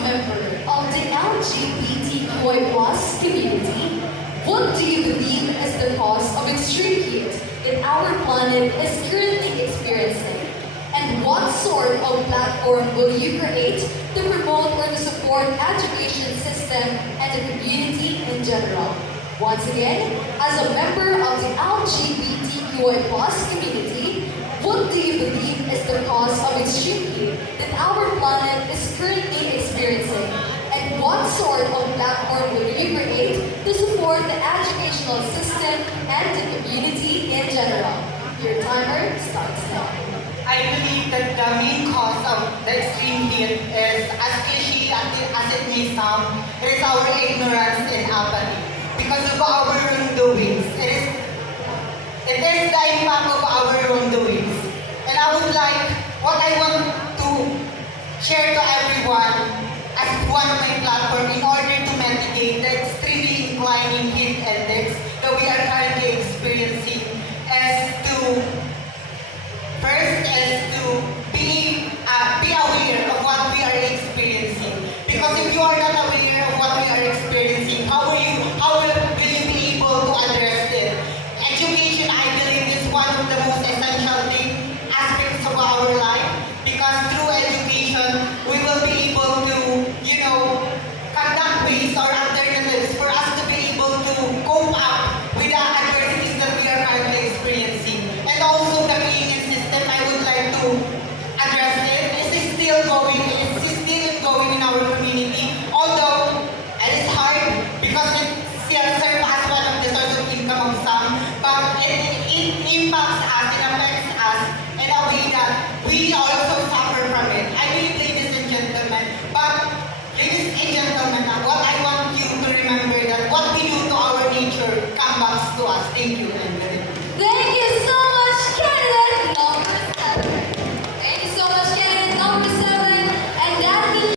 member of the LGBTQI plus community, what do you believe is the cause of extreme heat that our planet is currently experiencing? And what sort of platform will you create to promote or to support education system and the community in general? Once again, as a member of the LGBTQI plus community, what do you believe is the cause of extreme heat that our planet is currently experiencing? And what sort of platform will you create to support the educational system and the community in general? Your timer starts now. I believe that the main cause of the extreme heat is, as cliche as it may sound, it is our ignorance and apathy. Because of our wrongdoings, it is the impact of our wrongdoings. And I would like, what I want to share to everyone as one of my platform in order to mitigate the extremely inclining heat index that we are currently experiencing is to be aware of what we are experiencing. Because if you are not aware of what we are experiencing, how will you be able to address it? Education, I believe, is one of the most essential aspects of our life. Because through education, we will be able to, conduct ways or alternatives for us to be able to cope up with the adversities that we are currently experiencing. And also the cleaning system, I would like to address it. It is still going in our community. Although it is hard because it still serves as one of the source of income of some, but it impacts us, it affects us in a way that we also suffer from it. I believe, ladies and gentlemen, what I want you to remember that what we do to our nature comes back to us. Thank you.